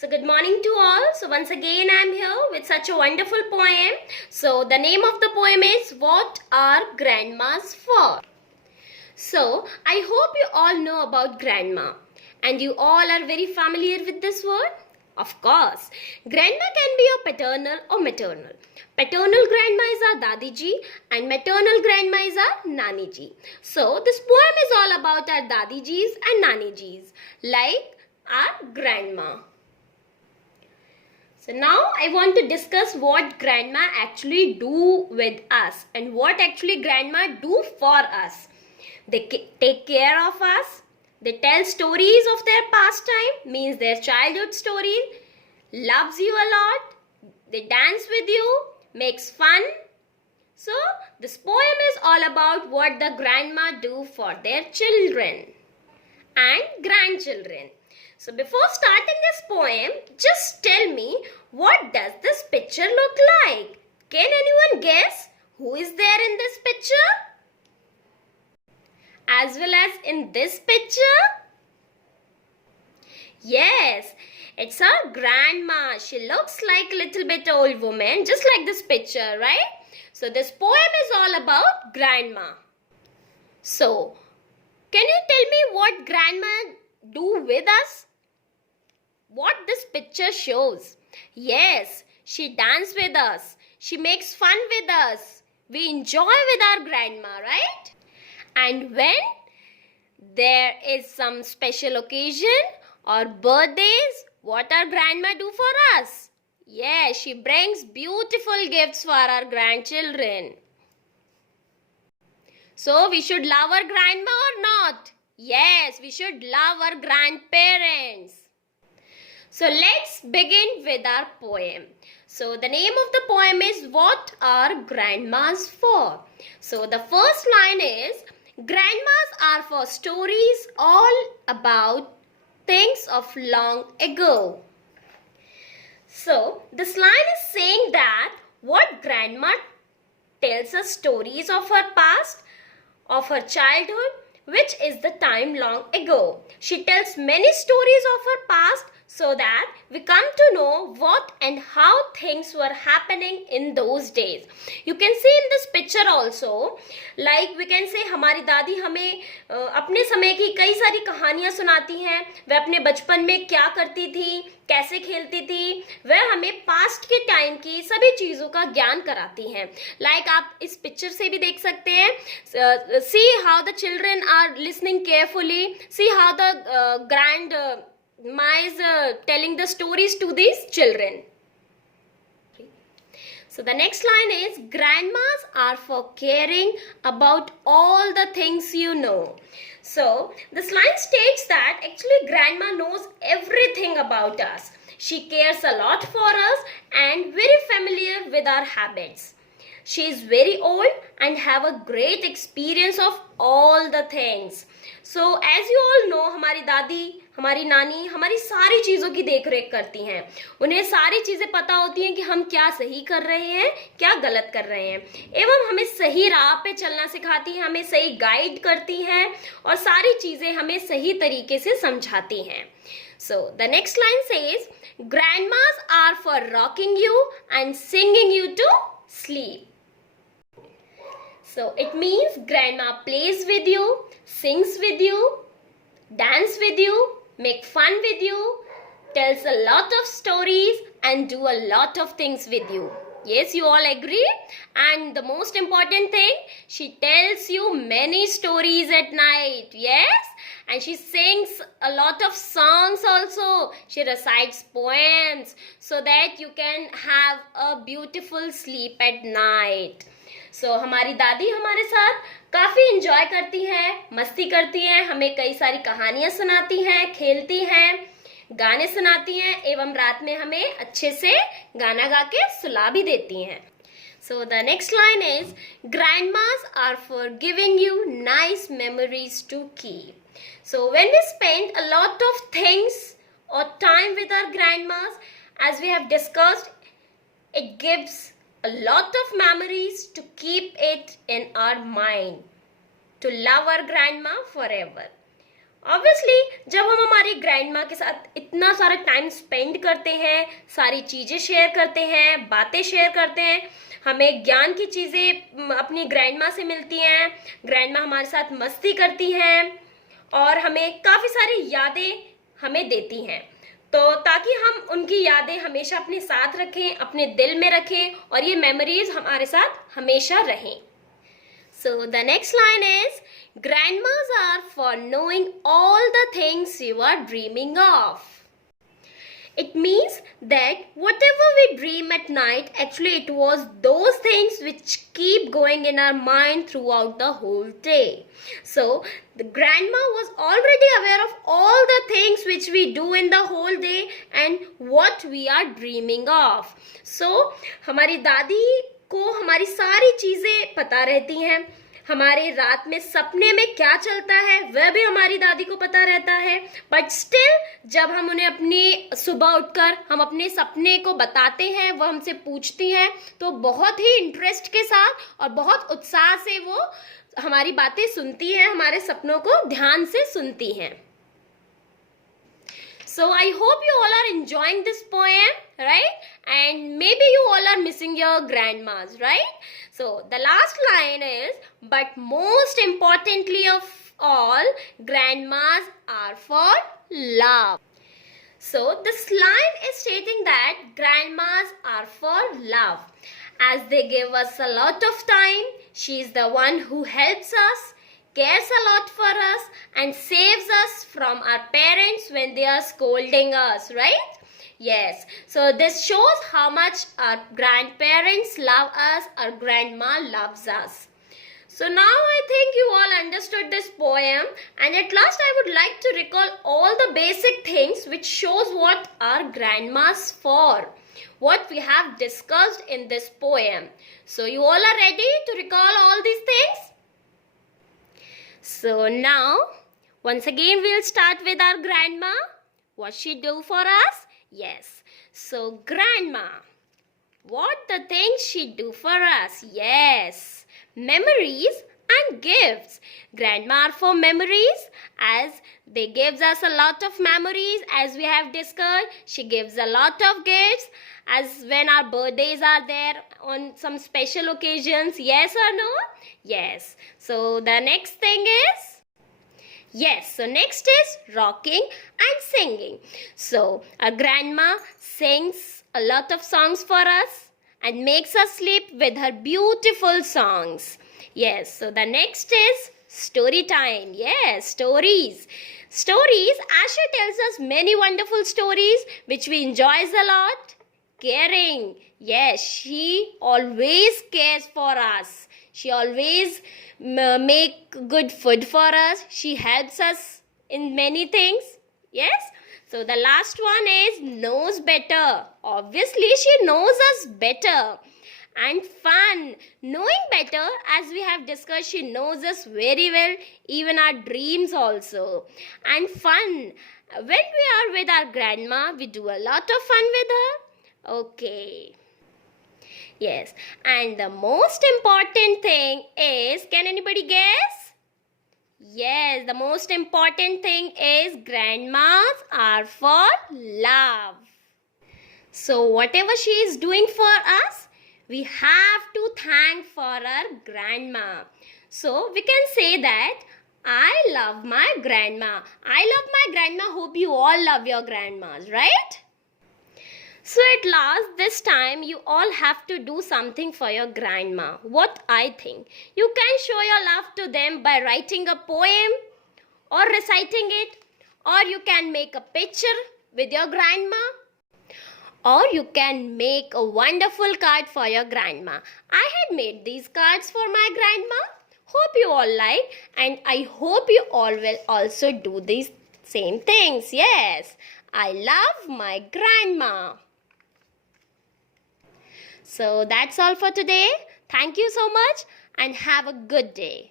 So good morning to all. So once again I am here with such a wonderful poem. So the name of the poem is What Are Grandmas For? So I hope you all know about grandma and you all are very familiar with this word. Of course, grandma can be your paternal or maternal. Paternal grandma is our Dadi ji and maternal grandma is our Nani ji. So this poem is all about our Dadi jis and Nani jis, like our grandma. So now I want to discuss what grandma actually do with us and what actually grandma do for us. They take care of us. They tell stories of their pastime, means their childhood stories, loves you a lot. They dance with you, makes fun. So this poem is all about what the grandma do for their children and grandchildren. So before starting this poem, just tell me, what does this picture look like? Can anyone guess who is there in this picture? As well as in this picture? Yes, it's our grandma. She looks like a little bit old woman, just like this picture, right? So this poem is all about grandma. So, can you tell me what grandma do with us? What this picture shows? Yes, she dances with us. She makes fun with us. We enjoy with our grandma, right? And when there is some special occasion or birthdays, what our grandma do for us? Yes, she brings beautiful gifts for our grandchildren. So we should love our grandma or not? Yes, we should love our grandparents. So let's begin with our poem. So the name of the poem is What Are Grandmas For? So the first line is, grandmas are for stories all about things of long ago. So this line is saying that what grandma tells us stories of her past, of her childhood, which is the time long ago. She tells many stories of her past so that we come to know what and how things were happening in those days. You can see in this picture also, like we can say हमारी दादी हमें अपने समय की कई सारी कहानियां सुनाती हैं. वह अपने बचपन में क्या करती थी, कैसे खेलती थी, वह हमें पास्ट के टाइम की सभी चीज़ों का ज्ञान कराती हैं. लाइक आप इस पिक्चर से भी देख सकते हैं. See how the children are listening carefully. See how the grand Ma is telling the stories to these children. So the next line is, grandmas are for caring about all the things you know. So this line states that actually grandma knows everything about us. She cares a lot for us and very familiar with our habits. She is very old and have a great experience of all the things. So as you all know, हमारी दादी, हमारी नानी हमारी सारी चीज़ों की देख रेख करती हैं. उन्हें सारी चीज़ें पता होती हैं कि हम क्या सही कर रहे हैं, क्या गलत कर रहे हैं, एवं हमें सही राह पे चलना सिखाती हैं, हमें सही गाइड करती हैं और सारी चीज़ें हमें सही तरीके से समझाती हैं. So the next line says, grandmas are for rocking you and singing you to sleep. So it means grandma plays with you, sings with you, dance with you, make fun with you, tells a lot of stories and do a lot of things with you. Yes, you all agree? And the most important thing, she tells you many stories at night. Yes? And she sings a lot of songs also. She recites poems so that you can have a beautiful sleep at night. So हमारी दादी हमारे साथ काफ़ी enjoy करती हैं, मस्ती करती हैं, हमें कई सारी कहानियाँ सुनाती हैं, खेलती हैं, गाने सुनाती हैं एवं रात में हमें अच्छे से गाना गा के सुला भी देती हैं. So the next line is, grandmas are for giving you nice memories to keep. So when we spend a lot of things or time with our grandmas, as we have discussed, it gives a lot of memories to keep it in our mind, to love our grandma forever. Obviously जब हम हमारी grand माँ के साथ इतना सारा time spend करते हैं, सारी चीज़ें शेयर करते हैं, बातें शेयर करते हैं, हमें ज्ञान की चीज़ें अपनी ग्रैंड माँ से मिलती हैं, ग्रैंड माँ हमारे साथ मस्ती करती हैं और हमें काफ़ी सारी यादें हमें देती हैं। तो ताकि हम उनकी यादें हमेशा अपने साथ रखें, अपने दिल में रखें और ये मेमोरीज हमारे साथ हमेशा रहें। So the next line is, grandmas are for knowing all the things you are dreaming of. It means that whatever we dream at night, actually it was those things which keep going in our mind throughout the whole day. So the grandma was already aware of all the things which we do in the whole day and what we are dreaming of. So हमारी दादी को हमारी सारी चीज़ें पता रहती हैं, हमारे रात में सपने में क्या चलता है वह भी हमारी दादी को पता रहता है। बट स्टिल जब हम उन्हें अपनी सुबह उठकर हम अपने सपने को बताते हैं, वह हमसे पूछती हैं, तो बहुत ही इंटरेस्ट के साथ और बहुत उत्साह से वो हमारी बातें सुनती हैं, हमारे सपनों को ध्यान से सुनती हैं। So I hope you all are enjoying this poem, right? And maybe you all are missing your grandmas, right? So the last line is, but most importantly of all, grandmas are for love. So this line is stating that grandmas are for love. As they give us a lot of time, she is the one who helps us, cares a lot for us and saves us from our parents when they are scolding us, right? Yes. So this shows how much our grandparents love us, our grandma loves us. So now I think you all understood this poem, and at last I would like to recall all the basic things which shows what our grandma's for, what we have discussed in this poem. So you all are ready to recall all these things? So now, once again we'll start with our grandma. What she do for us? Yes. So grandma, what the things she do for us? Yes. Memories and gifts. Grandma are for memories, as they gives us a lot of memories, as we have discussed. She gives a lot of gifts, as when our birthdays are there on some special occasions. Yes or no? Yes. So the next thing is, yes, so next is rocking and singing. So our grandma sings a lot of songs for us and makes us sleep with her beautiful songs. Yes, so the next is story time. Yes, stories. Stories, Asha tells us many wonderful stories which we enjoys a lot. Caring. Yes, she always cares for us. She always make good food for us. She helps us in many things. Yes. So the last one is knows better. Obviously, she knows us better. And fun. Knowing better, as we have discussed, she knows us very well, even our dreams also. And fun. When we are with our grandma, we do a lot of fun with her. Okay. Yes, and the most important thing is, can anybody guess? Yes, the most important thing is grandmas are for love. So whatever she is doing for us, we have to thank for our grandma. So we can say that I love my grandma. I love my grandma. Hope you all love your grandmas, right? So at last, this time you all have to do something for your grandma. What I think, you can show your love to them by writing a poem or reciting it, or you can make a picture with your grandma, or you can make a wonderful card for your grandma. I had made these cards for my grandma. Hope you all like, and I hope you all will also do these same things. Yes, I love my grandma. So that's all for today. Thank you so much and have a good day.